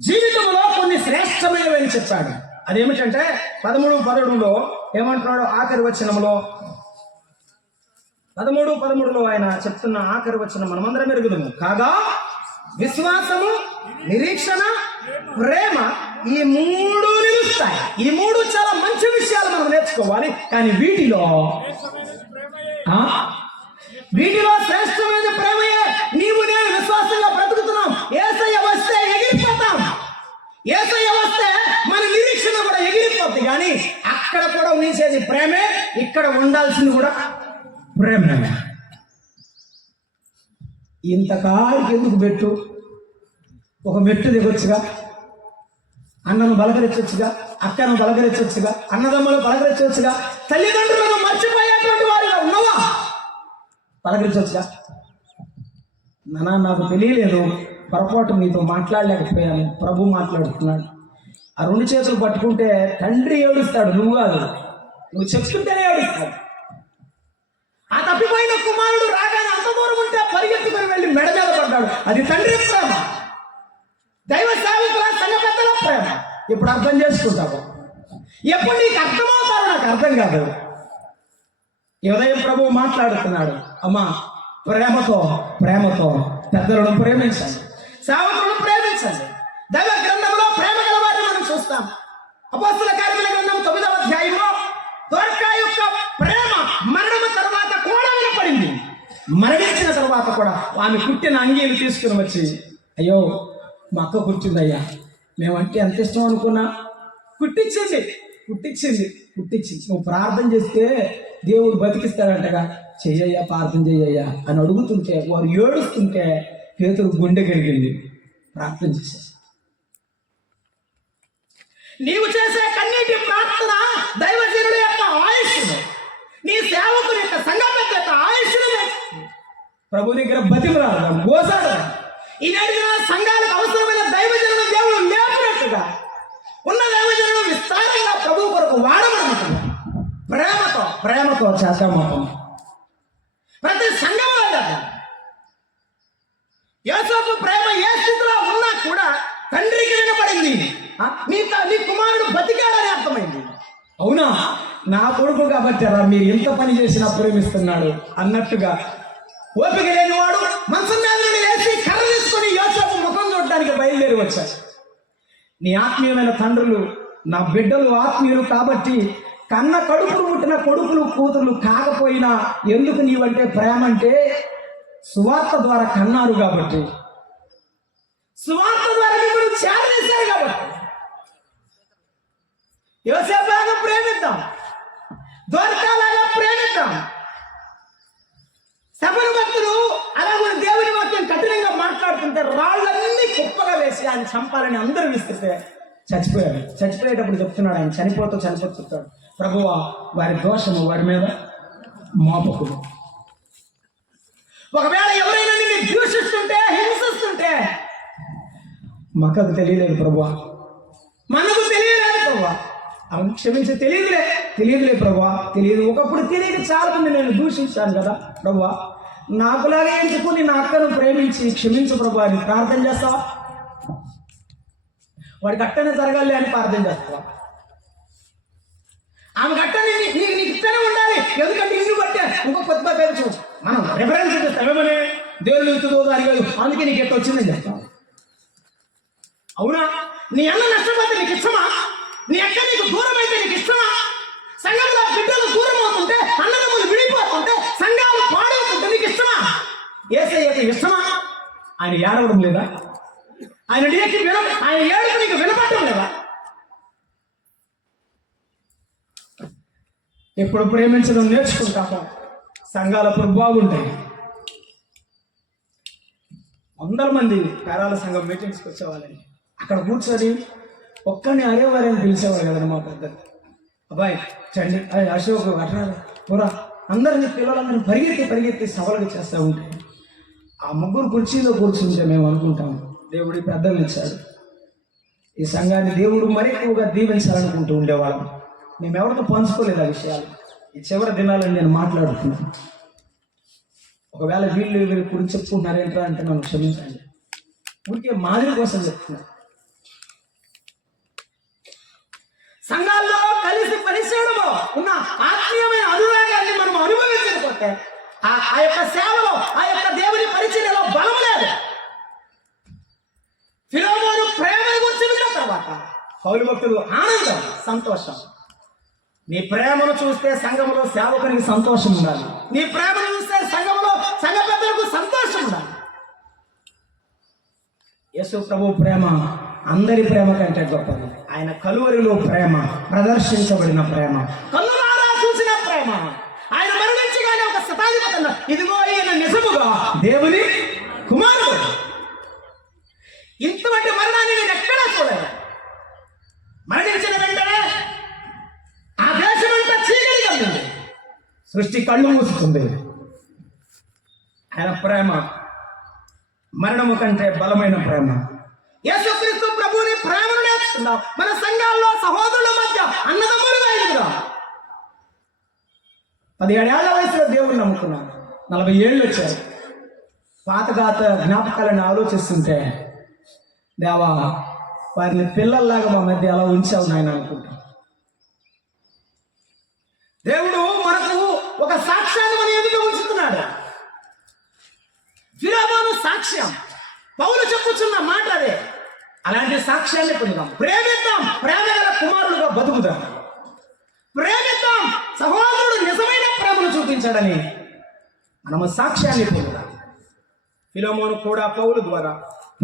జీవితంలో కొన్ని శ్రేష్టమైనవని చెప్పాడు. అదేమిటంటే 13:13లో ఏమంటున్నాడు? ఆఖరి వచనంలో 13:13లో ఆయన చెప్తున్న ఆఖరి వచనం మనమందరం ఎరుగుదము. కాగా విశ్వాసము, నిరీక్షణ, ప్రేమ, ఈ 3 నిలుస్తాయి. ఈ 3 చాలా మంచి విషయాలు మనం నేర్చుకోవాలి. కానీ వీటిలో శ్రేష్టమైన ప్రేమయే నీవు నేను విశ్వాసంగా బ్రతుకుతున్నాం. యేసయ్య వస్తే ఎగిరిపోతాం. యేసయ్య వస్తే మన నిరీక్షణ కూడా ఎగిరిపోతుంది. కానీ అక్కడ కూడా ఉంచేది ప్రేమే, ఇక్కడ ఉండాల్సింది కూడా ప్రేమే. ఇంతకాడికి ఎందుకు పెట్టు? ఒక మెట్టు దిగొచ్చుగా, అన్నను బలకరించవచ్చుగా, అక్కను బలకరించవచ్చుగా, అన్నదమ్ములు బలకరించవచ్చుగా, తల్లిదండ్రులను మర్చిపోయేటువంటి వారిగా ఉన్నవా? పలకరించవచ్చుగా. నాకు తెలియలేదు, పొరపాటు నీతో మాట్లాడలేకపోయాను, ప్రభు మాట్లాడుతున్నాడు. ఆ 2 చేతులు పట్టుకుంటే తండ్రి ఏడుస్తాడు, నువ్వు కాదు, నువ్వు చెప్తుంటేనే ఏడుస్తాడు. ఆ తప్పిపోయిన కుమారుడు రాగానే అంత దూరం ఉంటే పరిగెత్తుకొని వెళ్ళి మెడ మీద పడ్డాడు. అది తండ్రి ప్రేమ, దైవ సేవకుల సంఘ పెద్దల ప్రేమ. ఇప్పుడు అర్థం చేసుకుంటావు. ఎప్పుడు నీకు అర్థమవుతారో నాకు అర్థం కాదు. ఈ ఉదయం ప్రభువు మాట్లాడుతున్నాడు, అమ్మా ప్రేమతో పెద్దలను ప్రేమించండి, సేవకులను ప్రేమించండి. దైవ గ్రంథంలో ప్రేమ గల వారిని మనం చూస్తాం. అపోస్తల కార్యముల గ్రంథం 9వ అధ్యాయంలో దొర్కా యొక్క ప్రేమ మరణము తర్వాత కూడా వినపడింది. మరణించిన తర్వాత కూడా ఆమె కుట్టిన అంగీలు తీసుకుని వచ్చి, అయ్యో మా అక్క కుట్టిందయ్యా, మేమంటే ఎంత ఇష్టం అనుకున్నా, కుట్టించింది. నువ్వు ప్రార్థన చేస్తే దేవుడు బతికిస్తాడంటగా. చెయ్యయ్యా, ప్రార్థన చెయ్యయ్యా అని అడుగుతుంటే, వారు ఏడుస్తుంటే పేతురు గుండె కరిగింది. ప్రార్థన చేశారు. నీవు చేసే కన్నీటి ప్రార్థన దైవజనుడు యొక్క ఆయుష్ను, నీ సేవకుని యొక్క సంఘ పెద్ద యొక్క ఆయుష్ను ప్రభు దగ్గర బతిమలాడదాం, గోసాడదాం. ఈనాడు సంఘాలకు అవసరమైన దైవజనుడు దేవుడు లేపినట్టుగా ఉన్న దైవజనుడు విస్తారంగా ప్రభు కొరకు వాడబడినట్టుగా ప్రేమతో చేద్దాం. ప్రతి సంఘంలో చేద్దాం. యోసేపు ప్రేమ ఏ స్థితిలో ఉన్నా కూడా తండ్రికి వినపడింది. నీ కుమారుడు బతికాడని అర్థమైంది. అవునా, నా కొడుకు కాబట్టి మీరు ఎంత పని చేసినా ప్రేమిస్తున్నాడు అన్నట్టుగా ఓపిక లేనివాడు మనసు మీద నుండి లేచి కర్ర తీసుకొని యోసేపు ముఖం చూడడానికి బయలుదేరి వచ్చాడు. నీ ఆత్మీయమైన తండ్రులు, నా బిడ్డలు ఆత్మీయులు కాబట్టి కన్న కడుపులు పుట్టిన కొడుకులు కూతురు కాకపోయినా ఎందుకు నీవంటే ప్రేమ అంటే సువార్త ద్వారా కన్నారు కాబట్టి, సువార్త ద్వారా మిమ్మల్ని చేరవేశారు కాబట్టి. యోసేపులాగా ప్రేమిద్దాం, దొరకాలాగా ప్రేమిద్దాం. సభను భక్తులు అలాగే దేవుని వాక్యం కఠినంగా మాట్లాడుతుంటే రాళ్ళన్నీ కుప్పగా వేసి ఆయన చంపాలని అందరూ విసిరితే చచ్చిపోయాడు. చచ్చిపోయేటప్పుడు చెప్తున్నాడు, ఆయన చనిపోతూ చెప్తాడు, ప్రభువా వారి దోషము వారి మీద మోపకు. ఒకవేళ ఎవరైనా నిన్ను దూషిస్తుంటే, హింసిస్తుంటే, మాకు తెలియలేదు ప్రభువా, మనకు తెలియలేదు ప్రభువా, అవును క్షమించి తెలియదులే ప్రభువా, తెలియదు. ఒకప్పుడు తెలియక చాలా మంది నేను దూషించాను కదా ప్రభువా, నాకులాగే ఎంచుకుని నా అక్కను ప్రేమించి క్షమించు ప్రభువా అని ప్రార్థన చేస్తావా? వాడికి అట్టనే జరగాలి అని ప్రార్థన చేస్తావా? ఆమె గట్టని నీకు ఇట్టనే ఉండాలి, ఎందుకంటే ఇల్లు బట్టే ఇంకో కొత్త పేరు మనం రిఫరెన్స్ చేస్తామేమని దేవుడు ఇస్తుందో అని కాదు, అందుకే నీకు ఎట్లా వచ్చిందని చెప్తాం. అవునా, నీ అన్న నష్టపోతే నీకు ఇష్టమా? నీ అక్క నీకు దూరం అయితే నీకు ఇష్టమా? సంఘంలో బిడ్డలు దూరం అవుతుంటే, అన్నదమ్ములు విడిపోతుంటే, సంఘాలు పాడవుతుంటే నీకు ఇష్టమా? యేసయ్యకి ఇష్టమా? ఆయన ఏడవడం లేదా? ఆయన ఏడుపు నీకు వినపడటం లేదా? ఎప్పుడు ప్రేమించడం నేర్చుకుంటామో సంఘాలప్పుడు బాగుంటాయి. 100 మంది పేరాల సంఘం మీటింగ్స్కి వచ్చేవాళ్ళని అక్కడ కూర్చొని ఒక్కడిని అరేవారని పిలిచేవారు కదండి మా పెద్దలు. అబ్బాయి చండి, అశోక్ అట్లా పురా అందరినీ పిల్లలందరినీ పరిగెత్తి సవాలుగా చేస్తూ ఉంటాయి. ఆ ముగ్గురు కుర్చీలో కూర్చుంటే మేము అనుకుంటాం, దేవుడి పెద్దలు ఇచ్చాడు, ఈ సంఘాన్ని దేవుడు మరి ఎక్కువగా దీవించాలనుకుంటూ ఉండేవాళ్ళం. మేము ఎవరితో పంచుకోలేదు ఆ విషయాలు. ఈ చివరి దినాలని నేను మాట్లాడుతున్నాను. ఒకవేళ వీళ్ళు గురించి చెప్పుకుంటున్నారేంట్రా అంటే నన్ను క్షమించండి, ఊరికే మాదిరి కోసం చెప్తున్నాను. సంఘాల్లో కలిసి పరిచయంలో ఉన్న ఆత్మీయమైన అనురాగాన్ని మనం అనుభవించకపోతే ఆ యొక్క సేవలో, ఆ యొక్క దేవుని పరిచర్యలో బలం లేదు. ఫిలోమోను ప్రేమ గురించి విన్న తర్వాత పౌలు భక్తులు ఆనందం, సంతోషం. నీ ప్రేమను చూస్తే సంఘంలో సేవకునికి సంతోషం ఉండాలి. నీ ప్రేమను చూస్తే సంఘంలో సంఘ పెద్దలకు సంతోషం ఉండాలి. యేసు ప్రభు ప్రేమ అందరి ప్రేమ కంటే గొప్పది. ఆయన కలువరిలో ప్రేమ, ప్రదర్శించబడిన ప్రేమ, కన్నులారా చూసిన ప్రేమ. ఆయన మరణించగానే ఒక శతాధిపతి అన్నాడు, ఇదిగో ఈయన నిజముగా దేవుని కుమారుడు. ఇంతవంటి మరణాన్ని నేను ఎక్కడా చూడలేదు. మరణించిన వెంటనే ఆ దేశమంతా చీకటిగా ఉంది, సృష్టి కళ్ళు మూసుకుంది. ఆయన ప్రేమ మరణము కంటే బలమైన ప్రేమ. యేసుక్రీస్తు ప్రభువుని ప్రేమను నేర్చుకుందాం. మన సంఘాల్లో సహోదరుల మధ్య అన్నదమ్ములుగా ఎదుగుదాం. 17 ఏళ్ల వయసులో దేవుడిని నమ్ముకున్నాను, 40 ఏళ్ళు వచ్చారు. పాతగాత జ్ఞాపకాలను ఆలోచిస్తుంటే, దేవా వారిని పిల్లల్లాగా మా మధ్య అలా ఉంచావు నాయన అనుకుంటాం. దేవుడు మనకు ఒక సాక్ష్యాన్ని మన ఎదుట ఉంచుతున్నాడు. ఫిలోమోను సాక్ష్యం, పౌలు చెప్పుచున్న మాట అదే. అలాంటి సాక్ష్యాన్ని పొందుదాం. ప్రేమిద్దాం, ప్రేమ గల కుమారులుగా బతుకుదాం. ప్రేమిద్దాం, సహోదరుడు నిజమైన ప్రేమను చూపించాడని మనము సాక్ష్యాన్ని పొందుదాం. ఫిలోమోను కూడా పౌలు ద్వారా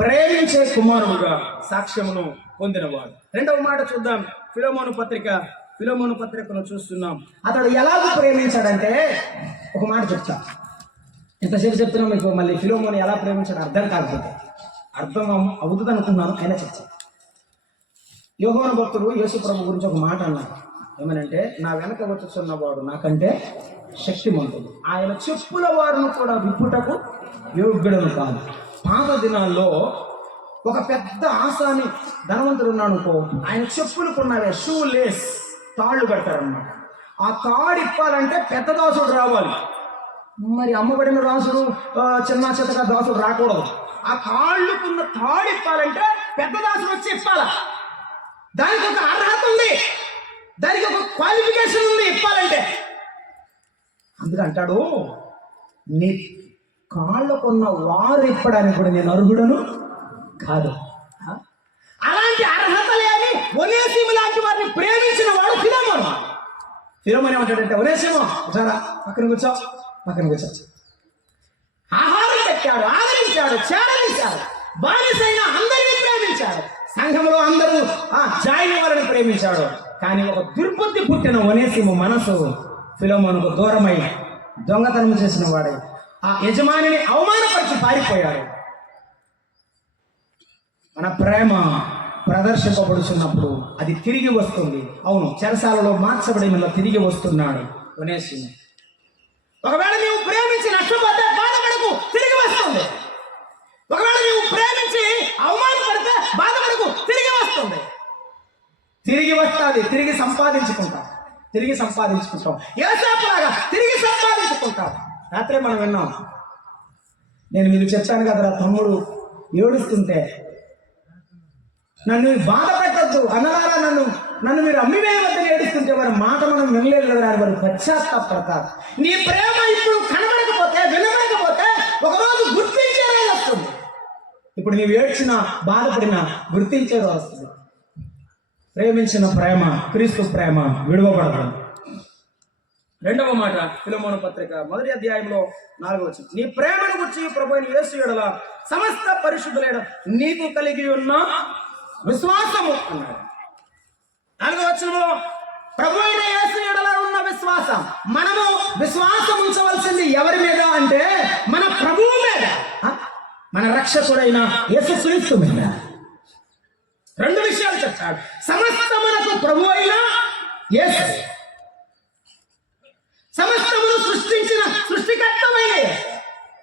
ప్రేమించే కుమారుడుగా సాక్ష్యమును పొందినవాడు. 2వ మాట చూద్దాం. ఫిలోమోను పత్రిక ఫిలోమోను పత్రికను చూస్తున్నాం. అతడు ఎలాగో ప్రేమించాడంటే ఒక మాట చెప్తా. ఎంతసేపు చెప్తున్నా మీకు మళ్ళీ ఫిలోమోను ఎలా ప్రేమించాడు అర్థం కాకపోతే అర్థం అవుతుంది అనుకున్నాను, అయినా చెప్తాను. యోహాను భక్తుడు యేసు ప్రభు గురించి ఒక మాట అన్నాడు. ఏమనంటే, నా వెనక వచ్చుచున్నవాడు నాకంటే శక్తిమంతుడు, ఆయన చెప్పుల వారిని కూడా విప్పుటకు యోగ్యుడను కాదు. పాత దినాల్లో ఒక పెద్ద ఆసాని ధనవంతుడు ఉన్నాడు అనుకో, ఆయన చెప్పులుకున్నవే షూ లేస్ తాళ్ళు కడతారనమాట. ఆ తాడు ఇప్పాలంటే పెద్ద దాసుడు రావాలి. మరి అమ్మబడిన దాసుడు చిన్న చిత్తగా దాసుడు రాకూడదు. ఆ తాళ్ళుకున్న తాడు ఇప్పాలంటే పెద్ద దాసుడు వచ్చి ఇప్పాల. దానికి ఒక అర్హత ఉంది, దానికి ఒక క్వాలిఫికేషన్ ఉంది ఇప్పాలంటే. అందుకంటాడు, నీ కాళ్ళకున్న వారు ఇప్పడానికి కూడా నేను అర్హుడను కాదు. అలాంటి అర్హత లేని ఒనేసిము లాంటి వారిని ప్రేమించిన వాడు ఫిలోమోను. ఫిలోమోను ఏమంటాడంటే, ఒనేసిము సరా పక్కన కూర్చో, పక్కన కూర్చో. ఆహారం పెట్టాడు, ఆదరించాడు, చేరనిచ్చాడు, బానిసైన అందరినీ ప్రేమించాడు, సంఘంలో అందరూ జాయిన్ వాళ్ళని ప్రేమించాడు. కానీ ఒక దుర్బుద్ధి పుట్టిన ఒనేసిము మనసు ఫిలోమోనుకు దూరమై దొంగతనం చేసిన వాడై ఆ యజమానిని అవమానపరిచి పారిపోయాడు. మన ప్రేమ ప్రదర్శింపబడుతున్నప్పుడు అది తిరిగి వస్తుంది. అవును, చెరసాలలో మార్చబడి మళ్ళీ తిరిగి వస్తున్నాడు ఒనేసిము. ఒకవేళ నీవు ప్రేమించి నష్టపోతే బాధపడకు, తిరిగి వస్తుంది. ఒకవేళ నీవు ప్రేమించి అవమానపడితే బాధపడకు, తిరిగి వస్తుంది. తిరిగి వస్తుంది, తిరిగి సంపాదించుకుంటాం, తిరిగి సంపాదించుకుంటాం. యేసేపులాగా తిరిగి సంపాదించుకుంటాం. రాత్రే మనం విన్నాం, నేను మీకు చెప్పాను కదరా, తమ్ముడు ఏడుస్తుంటే నన్ను బాధ పెట్టద్దు అన్నదారా, నన్ను మీరు అమ్మివేయవద్దని ఏడుస్తుంటే వారి మాట మనం వినలేదు కదా అని వారు పశ్చాత్తాపడతారు. నీ ప్రేమ ఇప్పుడు కనబడకపోతే, వినబడకపోతే ఒకరోజు గుర్తించేదే వస్తుంది. ఇప్పుడు నీవు ఏడ్చినా బాధపడినా గుర్తించేది వస్తుంది. ప్రేమించిన ప్రేమ, క్రీస్తు ప్రేమ విడువబడదు. రెండవ మాట ఫిలోమోను పత్రిక 1వ అధ్యాయంలో 4వ వచనం, నీ ప్రేమను గురించి ప్రభువైన యేసు యెడల సమస్త పరిశుద్ధులైన నీకు కలిగి ఉన్న విశ్వాసము అన్నాడు. 4వ వచనంలో ప్రభువైన యేసు యెడల ఉన్న విశ్వాసం. మనము విశ్వాసం ఉంచవలసింది ఎవరి మీద అంటే మన ప్రభువు మీద, మన రక్షకుడైన యేసుక్రీస్తు మీద. రెండు విషయాలు చెప్తాడు. సమస్తమునకు ప్రభు అయిన యేసు, సమస్తమును సృష్టించిన సృష్టికర్తమైన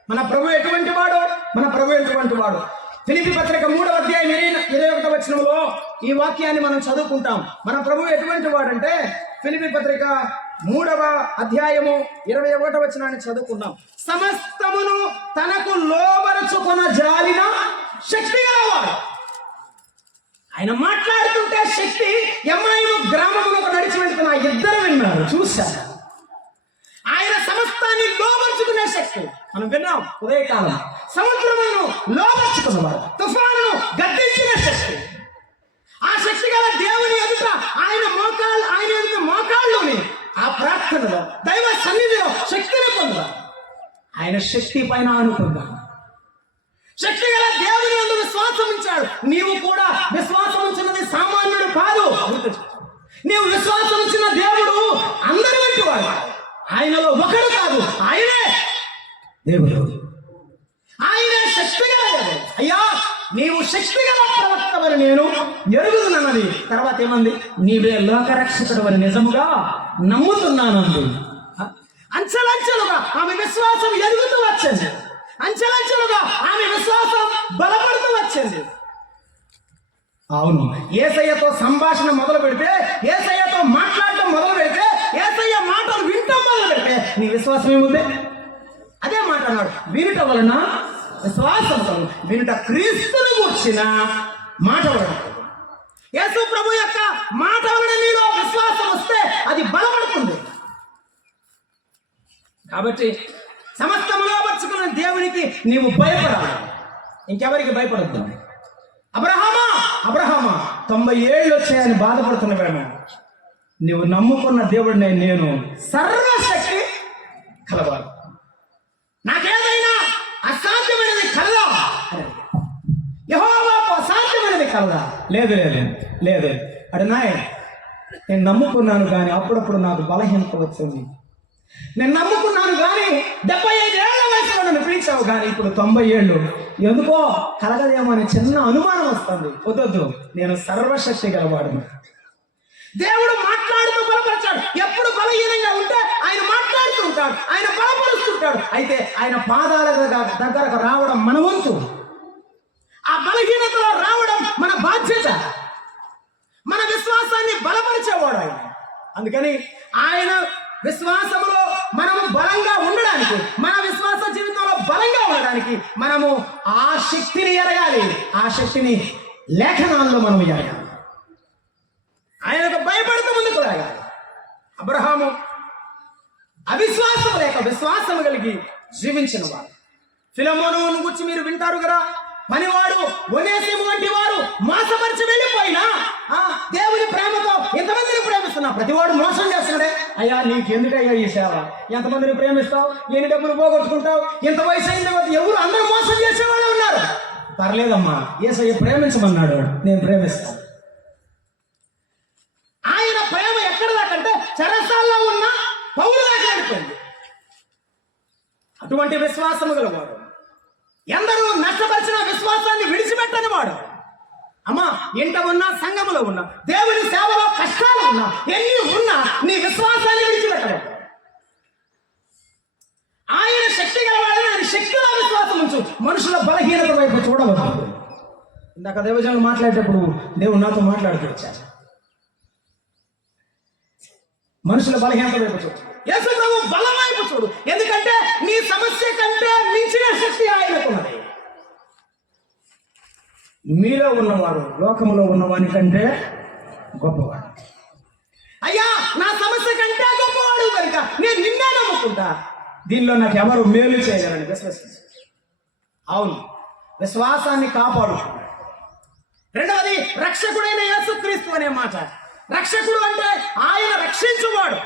మన ప్రభు ఎటువంటి వాడు, మన ప్రభు ఎటువంటి వాడు. ఫిలిప్పీ పత్రిక 3వ అధ్యాయం 21వ వచనంలో ఈ వాక్యాన్ని మనం చదువుకుంటాం. మన ప్రభు ఎటువంటి వాడంటే ఫిలిప్పీ పత్రిక 3వ అధ్యాయము 21వ వచనాన్ని చదువుకున్నాం. సమస్తమును తనకు లోబరచుకొన జాలిన శక్తి గలవాడు. ఆయన మాట్లాడుతుంటే శక్తి ఎమ్మాయిము గ్రామంలో నడిచి వెళ్తున్న ఇద్దరు విన్నారు, చూశారు. ఆయన సమస్తాన్ని లోబర్చుకునే శక్తి మనం విన్నాం. ఉదయకాలం సముద్రమును లోబర్చుకున్నవాడు, తుఫాను గద్దించిన శక్తి. ఆ శక్తి గల దేవుని ఎదుట ఆయన ఎదుట మోకాళ్ళుని ఆ ప్రార్థనలో దైవ సన్నిధిలో శక్తిని పొందారు. ఆయన శక్తి పైన అనుకుందాం. శక్తి గల దేవుని యందు విశ్వాసం ఉంచాడు. నీవు కూడా విశ్వాసం ఉంచినది సామాన్యుడు కాదు. నీవు విశ్వాసం ఉంచిన దేవుడు అందరి వంటి వాడు. ఆయనలో ఒకడు కాదు, ఆయనే దేవుడు, ఆయనే శక్తి గల దేవుడు. అయ్యా, నీవు శక్తి గల ప్రవక్తవని నేను ఎరుగుదునన్నది. తర్వాత ఏమంది? నీవే లోకరక్షకుడు అని నిజముగా నమ్ముతున్నానంది. అంచెలంచెలుగా ఆమె విశ్వాసం ఎదుగుతూ వచ్చింది. అంచెలంచెలుగా ఆమె విశ్వాసం బలపడుతూ వచ్చింది. అవును, యేసయ్యతో సంభాషణ మొదలు పెడితే, యేసయ్యతో మాట్లాడటం మొదలు పెడితే, యేసయ్య మాటలు వింటం మొదలు పెడితే నీ విశ్వాసం ఏముంది? అదే మాట అన్నాడు, వినుట వలన విశ్వాసం, వినుట క్రీస్తుని గూర్చిన మాట వలన. యేసు ప్రభు యొక్క మాట వలన నీలో విశ్వాసం వస్తే అది బలపడుతుంది. కాబట్టి సమస్తములో పరుచుకున్న దేవునికి నీవు భయపడాలి, ఇంకెవరికి భయపడద్దు. అబ్రహామా 90 ఏళ్ళు వచ్చాయని బాధపడుతున్నవేమో, నీవు నమ్ముకున్న దేవుడిని నేను సర్వశక్తి కలవాలి, నాకేదైనా అసాధ్యమైనది కలదా, యెహోవాకు అసాధ్యమైనది కలదా? లేదు లేదు లేదు. అడు నాయన నేను నమ్ముకున్నాను కానీ అప్పుడప్పుడు నాకు బలహీనత వచ్చింది. నేను నమ్ముకున్నాను కానీ 75 ఏళ్ల వయసులో నన్ను పిలిచావు కానీ ఇప్పుడు 90 ఏళ్ళు ఎందుకో కలగదేమో అనే చిన్న అనుమానం వస్తుంది. వద్దొద్దు, నేను సర్వశక్తి గలవాడును. దేవుడు మాట్లాడుతూ బలపరచాడు. ఎప్పుడు బలహీనంగా ఉంటే ఆయన మాట్లాడుతూ ఉంటాడు, ఆయన బలపరుస్తుంటాడు. అయితే ఆయన పాదాల దగ్గరకు రావడం మన వంతు. ఆ బలహీనతలో రావడం మన బాధ్యత. మన విశ్వాసాన్ని బలపరిచేవాడు ఆయన. అందుకని ఆయన విశ్వాసములో మనము బలంగా ఉండడానికి, మన విశ్వాస జీవితంలో బలంగా ఉండడానికి మనము ఆ శక్తిని ఎరగాలి. ఆ శక్తిని లేఖనాల్లో మనం ఎరగాలి. ఆయనకు భయపడుతూ ముందుకు రాగాలి. అబ్రహాము అవిశ్వాసం లేక విశ్వాసం కలిగి జీవించిన వాడు. ఫిలమోనును గురించి మీరు వింటారు కదా. పనివాడు ఒనేసిము వంటి వారు మోసపరిచి వెళ్ళిపోయినా దేవుని ప్రేమతో ఎంతమందిని ప్రేమిస్తున్నా ప్రతివాడు మోసం చేస్తున్నాడే. అయ్యా నీకెందుకయ్యా ఈ సేవ? ఎంతమందిని ప్రేమిస్తావు? ఎన్ని డబ్బులు పోగొట్టుకుంటావు? ఎంత వయసు అయిన ఎవరు? అందరూ మోసం చేసేవాళ్ళే ఉన్నారు. పర్లేదమ్మా, యేసయ్య ప్రేమించమన్నాడు, నేను ప్రేమిస్తాను. ఆయన ప్రేమ ఎక్కడ దాకంటే చెరసాల్లో ఉన్న పౌలు దాకా వెళ్ళిపోయింది. అటువంటి విశ్వాసము గలవాడు. ఎందరూ నష్టపరిచిన విశ్వాసాన్ని విడిచిపెట్టని వాడు. అమ్మా, ఇంట ఉన్నా, సంఘములో ఉన్నా, దేవుని సేవలో కష్టాలు ఉన్నా, ఎన్ని ఉన్నా నీ విశ్వాసాన్ని విడిచిపెట్టలేదు. ఆయన శక్తి గలవాడని ఆయన శక్తిలో విశ్వాసం ఉంచు. మనుషుల బలహీనత వైపు చూడవద్దు. ఇందాక దేవజనులు మాట్లాడేటప్పుడు దేవుడు నాతో మాట్లాడుతూ వచ్చారు. మనుషుల బలహీనత వైపు చూడు, యేసు ప్రభు బలం వైపు చూడు. ఎందుకంటే నీ సమస్య కంటే మించిన శక్తి ఆయనకున్నది. మీలో ఉన్నవాడు లోకంలో ఉన్నవాని కంటే గొప్పవాడు. అయ్యా, నా సమస్య కంటే గొప్పవాడు కనుక నేను నిన్నే నమ్ముకుంటా. దీనిలో నాకు ఎవరు మేలు చేయగలని విశ్వసించు. అవును, విశ్వాసాన్ని కాపాడుకుంటాడు. రెండవది, రక్షకుడైన యేసుక్రీస్తు అనే మాట. రక్షకుడు అంటే ఆయన రక్షించువాడు.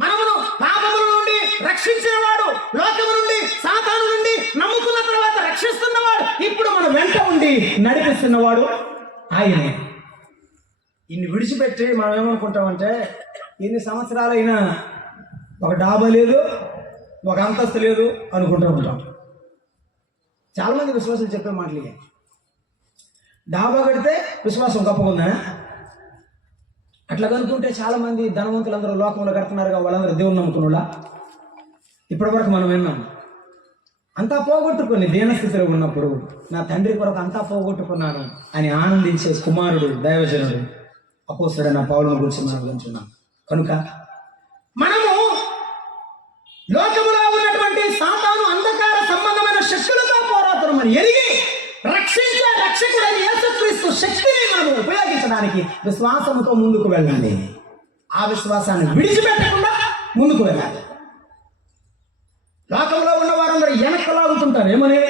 మనమును పాపముల నుండి రక్షించినవాడు, లోకము నుండి, సాతాను నుండి నమ్ముకున్న తర్వాత రక్షిస్తున్నవాడు, ఇప్పుడు మన వెంట ఉండి నడిపిస్తున్నవాడు ఆయనే. ఇన్ని విడిచిపెట్టి మనం ఏమనుకుంటామంటే ఎన్ని సంవత్సరాలైనా ఒక డాబా లేదు, ఒక అంతస్తు లేదు అనుకుంటూ ఉంటాం. చాలామంది విశ్వాసం చెప్పే మాటలు ఇవి. డాబా కడితే విశ్వాసం గొప్పగా ఉందా? అట్లా కనుక్కుంటే చాలా మంది ధనవంతులందరూ లోకంలో కడుతున్నారుగా, వాళ్ళందరూ దేవుని నమ్ముకున్నా. ఇప్పటి వరకు మనం విన్నాం. అంతా పోగొట్టుకుని దీనస్థితిలో ఉన్నప్పుడు నా తండ్రి కొరకు అంతా పోగొట్టుకున్నాను అని ఆనందించే కుమారుడు దైవజనుడు అపోస్తలుడైన పౌలును గురించి మనం వింటున్నాం. కనుక మనము లోకములో ఉన్నటువంటి సాతాను అంధకార సంబంధమైన శక్తులతో పోరాడుతున్నామని ఎరిగి రక్షించే రక్షకుడైన యేసుక్రీస్తు శక్తిని మనము ఉపయోగించడానికి విశ్వాసముతో ముందుకు వెళ్ళండి. ఆ విశ్వాసాన్ని విడిచిపెట్టకుండా ముందుకు వెళ్ళాలి. లోకంలో ఉన్న వారందరూ వెనక్కి లాగుతుంటారు. ఏమని?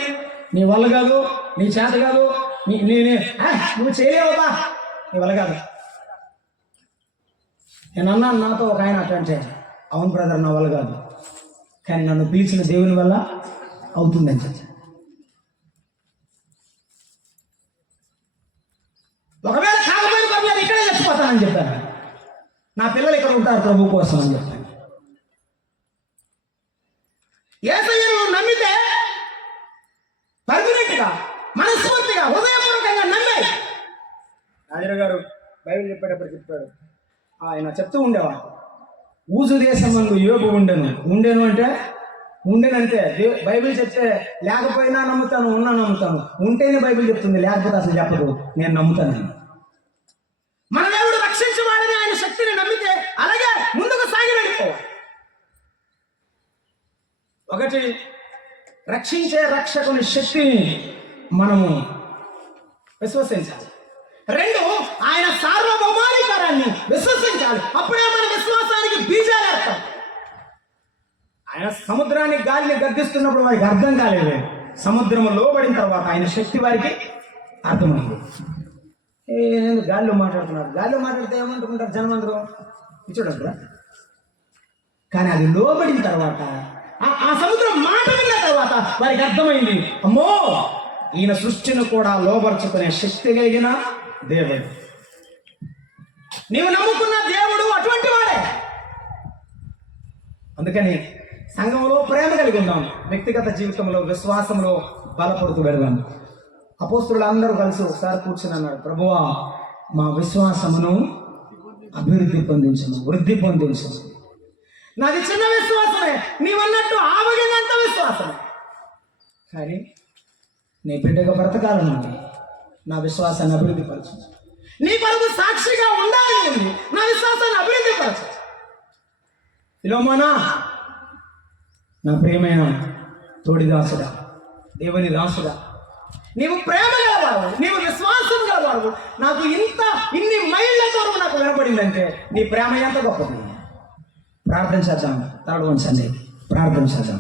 నీ వల్ల కాదు, నీ చేత కాదు, నువ్వు చేయలేవా, నీ వల్ల కాదు. నేను అన్నాను, నాతో ఒక ఆయన అటెండ్, అవును బ్రదర్, నా వల్ల కాదు, కానీ నన్ను పిలిచిన దేవుని వల్ల అవుతుందని చెప్పాను. ఒకవేళ కాకపోయిన ప్రభు నేను ఇక్కడే చచ్చిపోతానని చెప్పాను. నా పిల్లలు ఇక్కడ ఉంటారు ప్రభు కోసం అని చెప్పాను. యేసయ్యను నమ్మితే పర్మనెంట్గా, మనస్ఫూర్తిగా, హృదయపూర్వకంగా నమ్మే. రాజు గారు బైబిల్ చెప్పేటప్పుడు చెప్పాడు, ఆయన చెప్తూ ఉండేవాడు, ఊజు దేశమందు యోబు ఉండెను అంటే ఉండేనంటే బైబిల్ చెప్తే లేకపోయినా నమ్ముతాను, ఉన్నా నమ్ముతాను, ఉంటేనే బైబిల్ చెప్తుంది, లేకపోతే అసలు చెప్పదు, నేను నమ్ముతాను. మన దేవుడు రక్షించవాడని ఆయన శక్తిని నమ్మితే అలాగే ముందుకు సాగి వెళ్ళిపోవాలి. ఒకటి, రక్షించే రక్షకుని శక్తిని మనము విశ్వసించాలి. రెండు, ఆయన సార్వభౌమాధికారాన్ని విశ్వసించాలి. అప్పుడే మన విశ్వాసానికి బీజాలు ఏర్పడతాయి. ఆయన సముద్రాన్ని, గాలిని గర్జిస్తున్నప్పుడు వారికి అర్థం కాలేదు. సముద్రము లోబడిన తర్వాత ఆయన శక్తి వారికి అర్థమైంది. గాలిలో మాట్లాడుతున్నారు, గాలిలో మాట్లాడితే ఏమంటుకుంటారు జనం అందరూ, చూడండి. కానీ అది లోబడిన తర్వాత, ఆ సముద్రం మాట విన్న తర్వాత వారికి అర్థమైంది, అమ్మో, ఈయన సృష్టిని కూడా లోబర్చుకునే శక్తి కలిగిన దేవుడు. నీవు నమ్ముకున్న దేవుడు అటువంటి వాడే. అందుకని సంఘంలో ప్రేమ కలిగి ఉందాం, వ్యక్తిగత జీవితంలో విశ్వాసంలో బలపడుతూ వెళ్దాం. అపోస్తులు అందరూ కలిసి ఒకసారి కూర్చుని అన్నాడు, ప్రభువా మా విశ్వాసమును అభివృద్ధి పొందించను, వృద్ధి పొందించను. నాది చిన్న విశ్వాసమే, నీవన్నట్టు ఆవగినంత విశ్వాసమే, కానీ నీ బిడ్డగా బ్రతకాలనుంది, నా విశ్వాసాన్ని అభివృద్ధి పరచు. నీ కొరకు సాక్షిగా ఉండాలి, నా విశ్వాసాన్ని అభివృద్ధి పరచు. ఫిలోమోనా, నా ప్రియమైన తోడిదాసుడా, దేవుని దాసుడా, నీవు ప్రేమ గలవాడు, నీవు విశ్వాసం గలవాడు. నాకు ఇన్ని మైళ్ళ దూరం నాకు వినపడిందంటే నీ ప్రేమ ఎంత గొప్పది. ప్రార్థన చేద్దాం, తలడు వంచండి, ప్రార్థన చేద్దాం.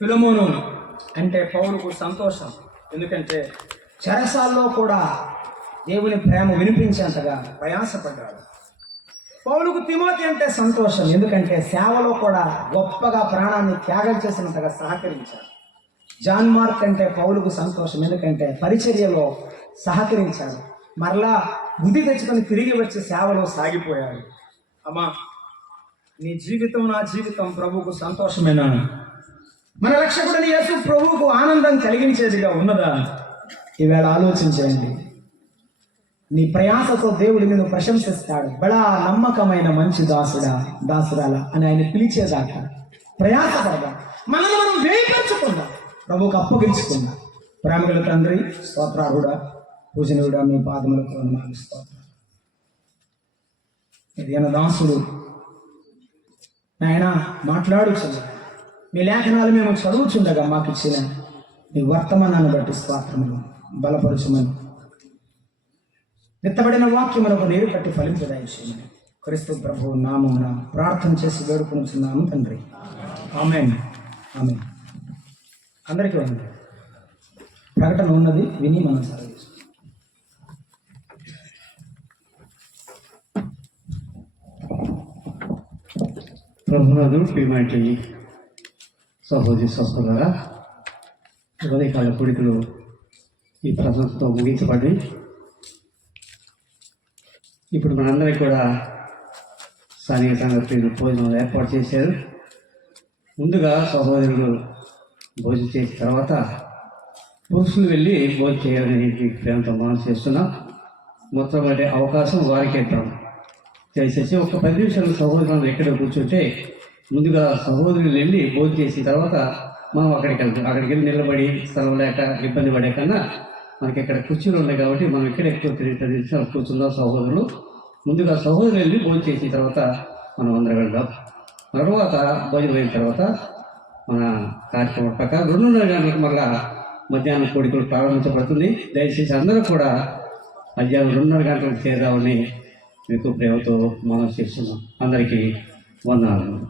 ఫిలోమోను అంటే పౌలుకు సంతోషం, ఎందుకంటే చెరసాల్లో కూడా దేవుని ప్రేమ వినిపించేంతగా ప్రయాసపడ్డాడు. పౌలుకు తిమోతి అంటే సంతోషం, ఎందుకంటే సేవలో కూడా గొప్పగా ప్రాణాన్ని త్యాగం చేసినంతగా సహకరించాడు. జాన్ మార్క్ అంటే పౌలుకు సంతోషం, ఎందుకంటే పరిచర్యలో సహకరించాడు. మరలా బుద్ధి తెచ్చుకొని తిరిగి వచ్చి సేవలో సాగిపోయాడు. అమ్మా, నీ జీవితం నా జీవితం ప్రభువుకు సంతోషమేనా? మన రక్షకుడిని యేసు ప్రభువుకు ఆనందం కలిగించేదిగా ఉన్నదా? ఈవేళ ఆలోచించండి. నీ ప్రయాసతో దేవుడి మీద ప్రశంసిస్తాడు. బడా నమ్మకమైన మంచి దాసురాల అని ఆయన పిలిచేదాకా ప్రయాసపడదా, మనల్ని మనం వేయించుకుందాం, ప్రభువుకు అప్పగించుకుందాం. ప్రేమగల తండ్రి, స్తోత్రారుడా, పూజనీయుడా, మీ పాదములకు వందనాలు, స్తోత్రాలు. ఇదేనా దాసుడు నాయన మాట్లాడుచున్నా, మీ లేఖనాలు మేము చదువుచుండగా మాకు ఇచ్చిన మీ వర్తమానాన్ని బట్టి స్తోత్రములు బలపరచుమని, విత్తబడిన వాక్యములకు నీరు కట్టి ఫలింపదాయించమని క్రీస్తు ప్రభువు నామమున ప్రార్థన చేసి వేడుకొనుచున్నాము తండ్రి. ఆమేన్, ఆమేన్. అందరికీ ఉంది ప్రకటన ఉన్నది, విని మనం సర్వ ప్రభునందు ప్రియమైనటి సహోదరి సహోదరులారా, ఉదయకాల కోరికలు ఈ ప్రశంసతో ముగించబడి ఇప్పుడు మనందరికీ కూడా స్థానిక సంఘటనలు భోజనాలు ఏర్పాటు చేశారు. ముందుగా సహోదరులు భోజనం చేసిన తర్వాత పురుషులు వెళ్ళి భోజనం చేయాలని ప్రేమతో మనం చేస్తున్నాం. మొట్టమొదటి అవకాశం వారికి ఇద్దాం. చేసేసి ఒక 10 నిమిషాలు సహోదరులను ఎక్కడ కూర్చుంటే ముందుగా సహోదరులు వెళ్ళి భోజనం చేసిన తర్వాత మనం అక్కడికి వెళ్తాం. అక్కడికి వెళ్ళి నిలబడి స్థలం లేక ఇబ్బంది పడే కన్నా మనకి ఇక్కడ కుర్చీలు ఉన్నాయి కాబట్టి మనం ఇక్కడ ఎక్కువ 10 నిమిషాలు కూర్చుందాం. సహోదరులు ముందుగా సహోదరులు వెళ్ళి భోజనం చేసిన తర్వాత మనం అందరం వెళ్దాం. తర్వాత భోజనం అయిన తర్వాత మన కార్యక్రమం ప్రకారం 2:30 గంటలకు మళ్ళా మధ్యాహ్నం కోడికలు ప్రారంభించబడుతుంది. దయచేసి అందరూ కూడా మధ్యాహ్నం 2:30 గంటలకు చేద్దామని మీకు ప్రేమతో మనం చేస్తున్నాం. అందరికీ వందనాలు.